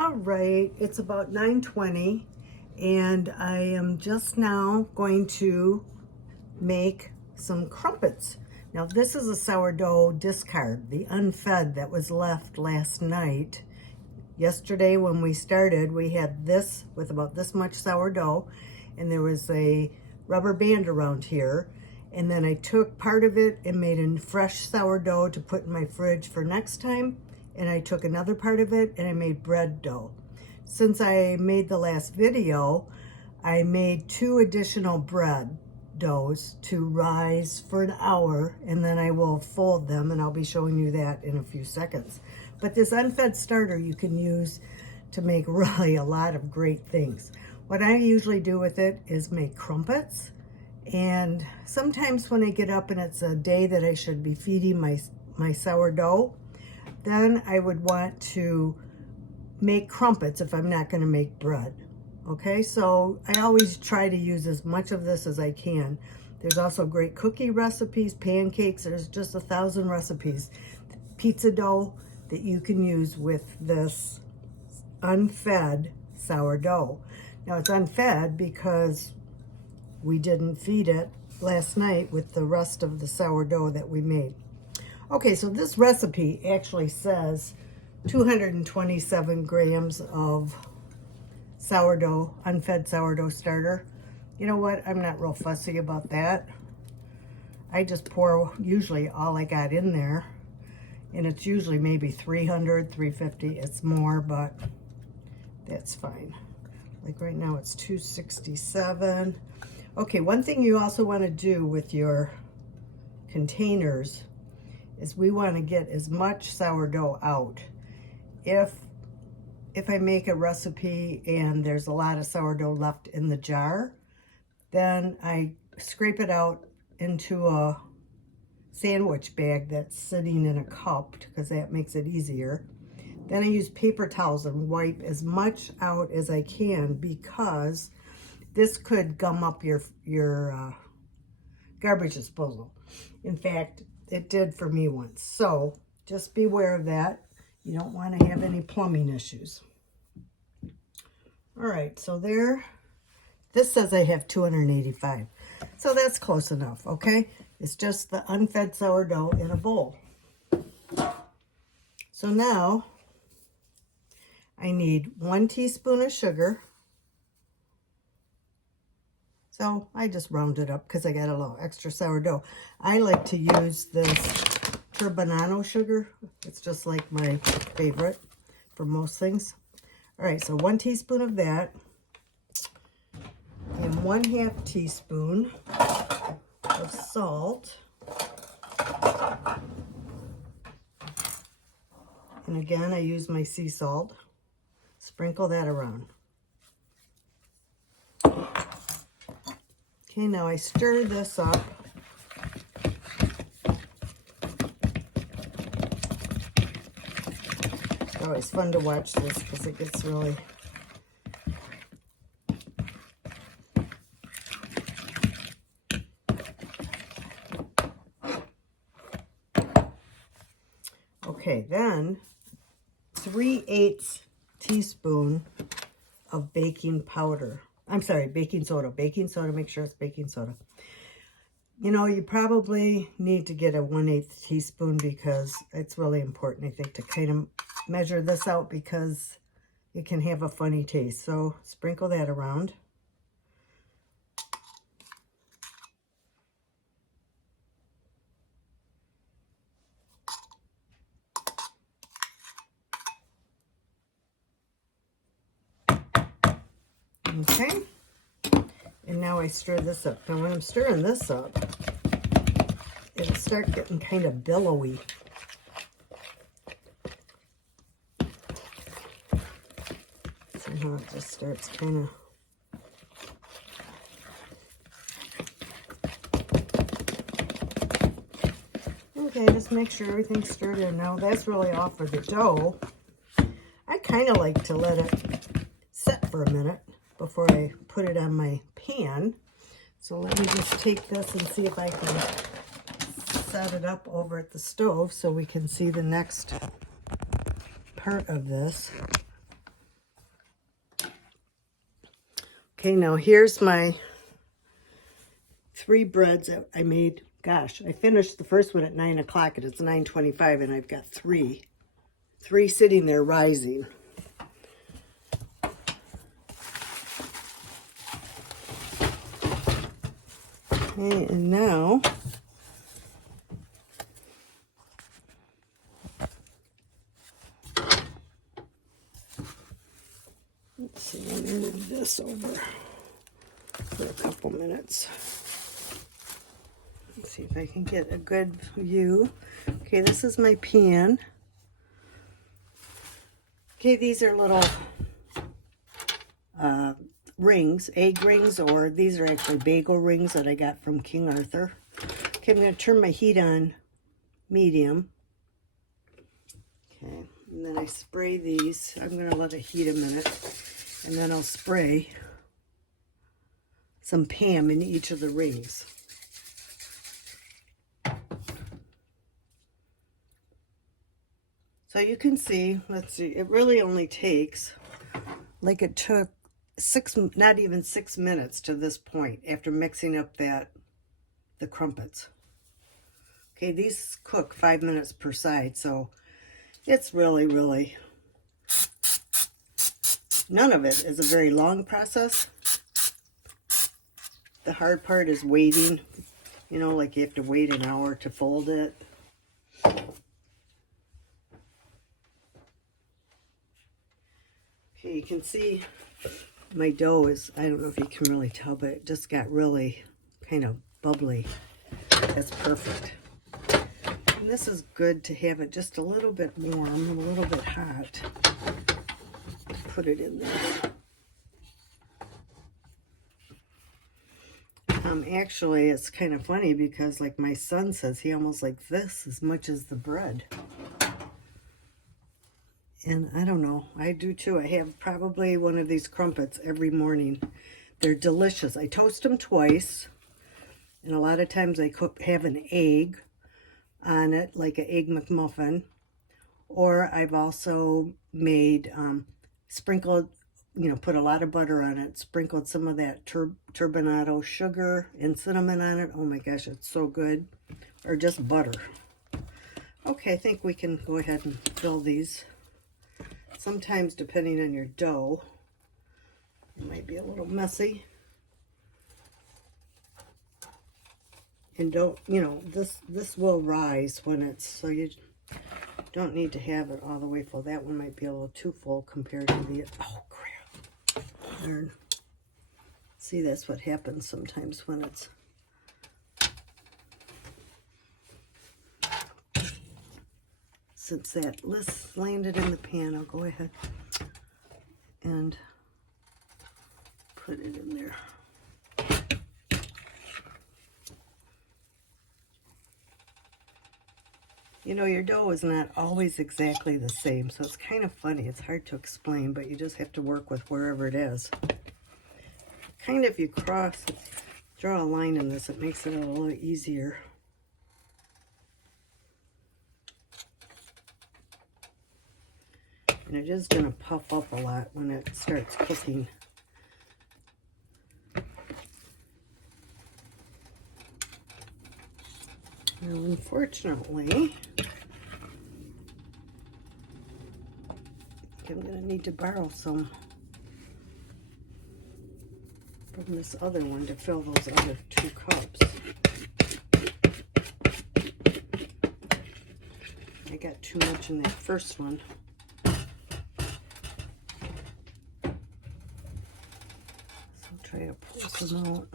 All right, it's about 9:20 and I am just now going to make some crumpets. Now this is a sourdough discard, the unfed that was left last night. Yesterday when we started, we had this with about this much sourdough and there was a rubber band around here. And then I took part of it and made a fresh sourdough to put in my fridge for next time. And I took another part of it and I made bread dough. Since I made the last video, I made 2 additional bread doughs to rise for an hour, and then I will fold them, and I'll be showing you that in a few seconds. But this unfed starter you can use to make really a lot of great things. What I usually do with it is make crumpets, and sometimes when I get up and it's a day that I should be feeding my sourdough, then I would want to make crumpets if I'm not going to make bread. Okay, so I always try to use as much of this as I can. There's also great cookie recipes, pancakes, there's just 1,000 recipes. Pizza dough that you can use with this unfed sourdough. Now it's unfed because we didn't feed it last night with the rest of the sourdough that we made. Okay, so this recipe actually says 227 grams of sourdough, unfed sourdough starter. You know what? I'm not real fussy about that. I just pour usually all I got in there, and it's usually maybe 300, 350. It's more, but that's fine. Like right now it's 267. Okay, one thing you also want to do with your containers is we want to get as much sourdough out. If I make a recipe and there's a lot of sourdough left in the jar, then I scrape it out into a sandwich bag that's sitting in a cup because that makes it easier. Then I use paper towels and wipe as much out as I can because this could gum up your garbage disposal. In fact, it did for me once. So just beware of that. You don't want to have any plumbing issues. All right, so there, this says I have 285. So that's close enough, okay? It's just the unfed sourdough in a bowl. So now I need 1 teaspoon of sugar. So I just round it up because I got a little extra sourdough. I like to use this turbinado sugar. It's just like my favorite for most things. All right, so 1 teaspoon of that and 1/2 teaspoon of salt. And again, I use my sea salt. Sprinkle that around. Okay, now I stir this up. It's always fun to watch this because it gets really... Okay, then 3/8 teaspoon of baking powder. I'm sorry, baking soda. Baking soda, make sure it's baking soda. You know, you probably need to get a 1/8 teaspoon because it's really important, I think, to kind of measure this out because it can have a funny taste. So sprinkle that around. Okay. And now I stir this up. Now when I'm stirring this up, it'll start getting kind of billowy. Somehow it just starts kind of... Okay, just make sure everything's stirred in. Now that's really all for the dough. I kind of like to let it set for a minute before I put it on my pan. So let me just take this and see if I can set it up over at the stove so we can see the next part of this. Okay, now here's my 3 breads that I made. Gosh, I finished the first one at 9 o'clock and it's 9:25 and I've got 3 sitting there rising. Okay, and now let's see, let me move this over for a couple minutes. Let's see if I can get a good view. Okay, this is my pan. Okay, these are little rings, egg rings, or these are actually bagel rings that I got from King Arthur. Okay, I'm going to turn my heat on medium. Okay, and then I spray these. I'm going to let it heat a minute, and then I'll spray some Pam in each of the rings. So you can see, let's see, it really only takes, like it took not even 6 minutes to this point after mixing up the crumpets. Okay, these cook 5 minutes per side, so it's really, none of it is a very long process. The hard part is waiting, you know, like you have to wait an hour to fold it. Okay, you can see my dough is, I don't know if you can really tell, but it just got really kind of bubbly. That's perfect. And this is good to have it just a little bit warm and a little bit hot. Put it in there. Actually, it's kind of funny because like my son says he almost likes this as much as the bread. And I don't know, I do too. I have probably one of these crumpets every morning. They're delicious. I toast them twice. And a lot of times I have an egg on it, like an egg McMuffin. Or I've also made, sprinkled, you know, put a lot of butter on it, sprinkled some of that turbinado sugar and cinnamon on it. Oh my gosh, it's so good. Or just butter. Okay, I think we can go ahead and fill these. Sometimes, depending on your dough, it might be a little messy. And don't, you know, this will rise when it's, so you don't need to have it all the way full. That one might be a little too full compared to the, oh crap. Darn. See, that's what happens sometimes when it's, since that list landed in the pan, I'll go ahead and put it in there. You know, your dough is not always exactly the same, so it's kind of funny. It's hard to explain, but you just have to work with wherever it is. Kind of, if you draw a line in this, it makes it a little easier. And it is going to puff up a lot when it starts cooking. Now, unfortunately, I'm going to need to borrow some from this other one to fill those other 2 cups. I got too much in that first one. So I'll try to pour some out.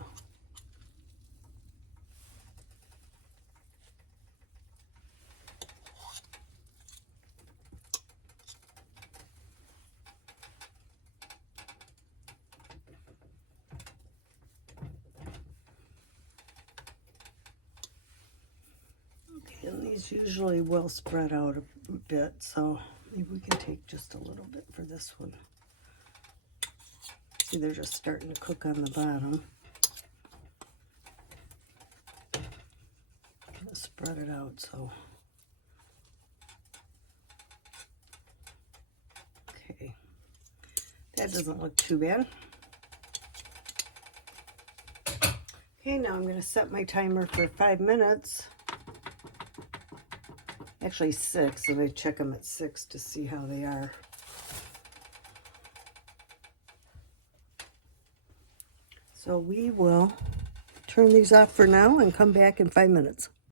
And these usually will spread out a bit, so maybe we can take just a little bit for this one. See, they're just starting to cook on the bottom. I'm gonna spread it out, so. Okay, that doesn't look too bad. Okay, now I'm going to set my timer for 5 minutes. Actually 6, and I check them at 6 to see how they are. So we will turn these off for now and come back in 5 minutes.